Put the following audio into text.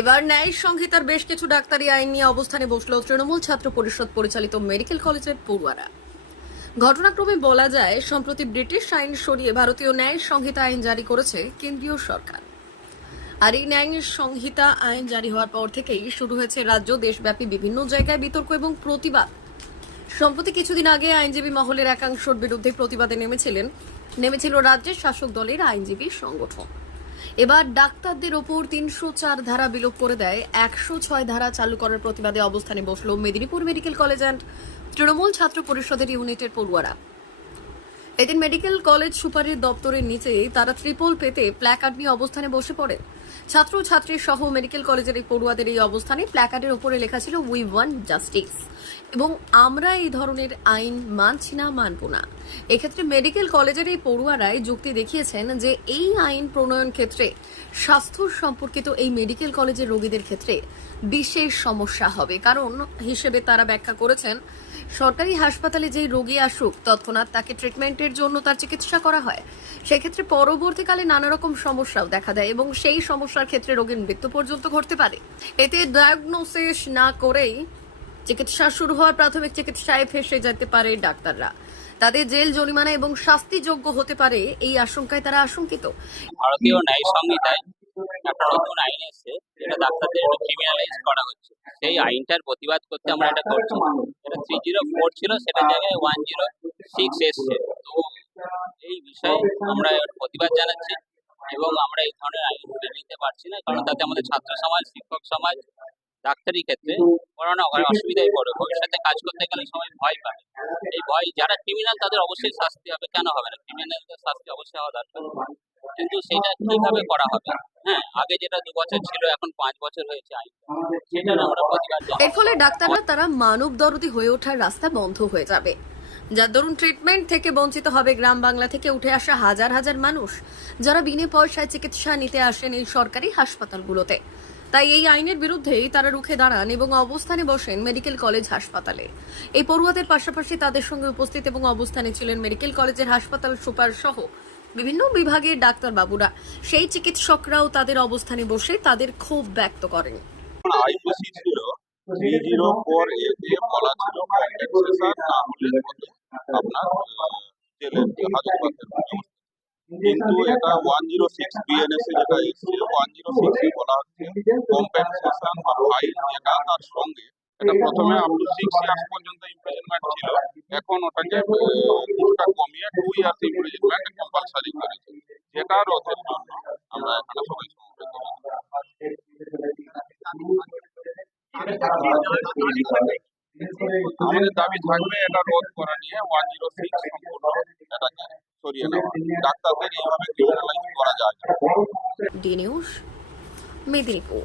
এবার ন্যায় সংহিতার বেশ কিছু ডাক্তারি আইন নিয়ে অবস্থানে বসল তৃণমূল ছাত্র পরিষদ পরিচালিত মেডিকেল কলেজের পড়ুয়ারা। ঘটনাক্রমে বলা যায়, সম্প্রতি ব্রিটিশ আইন সরিয়ে ভারতীয় ন্যায় সংহিতা আইন জারি করেছে কেন্দ্রীয় সরকার। আর এই ন্যায় সংহিতা আইন জারি হওয়ার পর থেকেই শুরু হয়েছে রাজ্য দেশব্যাপী বিভিন্ন জায়গায় বিতর্ক এবং প্রতিবাদ। সম্প্রতি কিছুদিন আগে আইনজীবী মহলের একাংশের বিরুদ্ধে প্রতিবাদে নেমেছিল রাজ্যের শাসক দলের আইনজীবী সংগঠন। এবার ডাক্তারদের ওপর ৩০৪ ধারা বিলোপ করে দেয় ১০৬ ধারা চালু করার প্রতিবাদে অবস্থানে বসল Medinipur medical college and Trinamool ছাত্র পরিষদের ইউনিটের পড়ুয়ারা। এদিন মেডিকেল কলেজ সুপারের দপ্তরের নিচে তারা ত্রিপল পেতে প্ল্যাকার্ড নিয়ে অবস্থানে বসে পড়ে। ছাত্র ছাত্রী সহ মেডিকেল কলেজের এই পড়ুয়াদের এই অবস্থানে প্ল্যাকার্ডের উপরে লেখা ছিল, উই ওয়ান্ট জাস্টিস, এবং আমরা এই ধরনের আইন মানছি না, মানব না। এক্ষেত্রে মেডিকেল কলেজের এই পড়ুয়ারাই যুক্তি দেখিয়েছেন যে এই আইন প্রণয়ন ক্ষেত্রে স্বাস্থ্য সম্পর্কিত এই মেডিকেল কলেজের রোগীদের ক্ষেত্রে বিশেষ সমস্যা হবে। কারণ হিসেবে তারা ব্যাখ্যা করেছেন, সরকারি হাসপাতালে যে রোগী আসুক তৎক্ষণাৎ তাকে ট্রিটমেন্টের জন্য তার চিকিৎসা করা হয়, সেক্ষেত্রে পরবর্তীকালে নানা রকম সমস্যাও দেখা দেয় এবং সেই সমস্যার ক্ষেত্রে রোগীর মৃত্যু পর্যন্ত ঘটতে পারে। এতে ডায়াগনোসিস না করেই চিকিৎসা শুরু হওয়ার প্রাথমিক চিকিৎসায় ফেঁসে যেতে পারে ডাক্তাররা। তাদের জেল জরিমানা এবং শাস্তিযোগ্য হতে পারে, এই আশঙ্কায় তারা আশঙ্কিত। ভারতীয় ন্যায় সংহিতায় একটা নতুন আইন এসেছে, যেটা ডাক্তারদের ক্রিমিনালাইজ করা হচ্ছে। সেই আইনটার প্রতিবাদ করতে আমরা এটা করছি। যেটা 304 ছিল, সেটা জায়গায় 106 এসছে। তো এই বিষয়ে আমরা প্রতিবাদ জানাচ্ছি এবং আমরা এই ধরনের আইন মেনে নিতে পারছি না, কারণ তাতে আমাদের ছাত্র সমাজ, শিক্ষক সমাজ, ডাক্তারি ক্ষেত্রে করোনা অসুবিধায় পড়ে। ভবিষ্যতে কাজ করতে গেলে সবাই ভয় পাবে। এই ভয়, যারা ক্রিমিনাল তাদের অবশ্যই শাস্তি হবে, কেন হবে না? ক্রিমিনালদের শাস্তি অবশ্যই হওয়া দরকার, কিন্তু সেটা কিভাবে করা হবে? হ্যাঁ, আগে যেটা 2 বছর ছিল, এখন 5 বছর হয়েছে আইন, সেটার আমরা প্রতিবাদ জানাই। এর ফলে ডাক্তাররা তারা মানব দরদি হয়ে ওঠার রাস্তা বন্ধ হয়ে যাবে, যার দরুন ট্রিটমেন্ট থেকে বঞ্চিত হবে গ্রাম বাংলা থেকে উঠে আসা হাজার হাজার মানুষ, যারা বিনা পয়সায় চিকিৎসা নিতে আসেন এই সরকারি হাসপাতালগুলোতে। তাই এই আইনের বিরুদ্ধেই তারা রুখে দাঁড়ান এবং অবস্থানে বসেন মেডিকেল কলেজ হাসপাতালে। এই পড়ুয়াদের পাশাপাশি তাদের সঙ্গে উপস্থিত এবং অবস্থানে ছিলেন মেডিকেল কলেজের হাসপাতাল সুপার সহ বিভিন্ন বিভাগের ডাক্তারবাবুরা। সেই চিকিৎসকরাও তাদের অবস্থানে বসে তাদের ক্ষোভ ব্যক্ত করেন। আইপিসি ছিল 304 এ দিয়ে বলা ছিল কম্পেনসেশন না হলে আপনার জেলের হাজত করতে। কিন্তু এটা 106 বিএনএস এ যেটা এসছে, 106 এ বলা হচ্ছে কম্পেনসেশন বা ফাইন, যেটা তার সঙ্গে এটা প্রথমে আপ টু 6 ইয়ার্স পর্যন্ত ইমপ্রিজনমেন্ট ছিল, এখন ওটাকে কিছুটা কমিয়ে 2 ইয়ার্স ইমপ্রিজনমেন্ট কম্পালসারি করেছে। যেটা রোধের জন্য আমরা এখানে সবাই সমবেত হয়েছি। আমাদের দাবি থাকবে এটা রোধ করা নিয়ে, 106 সম্পূর্ণ এটাকে সরিয়ে নেওয়া। ডাক্তারদের এইভাবে ক্রিমিনালাইজ করা যায় না। D news, Medinipur.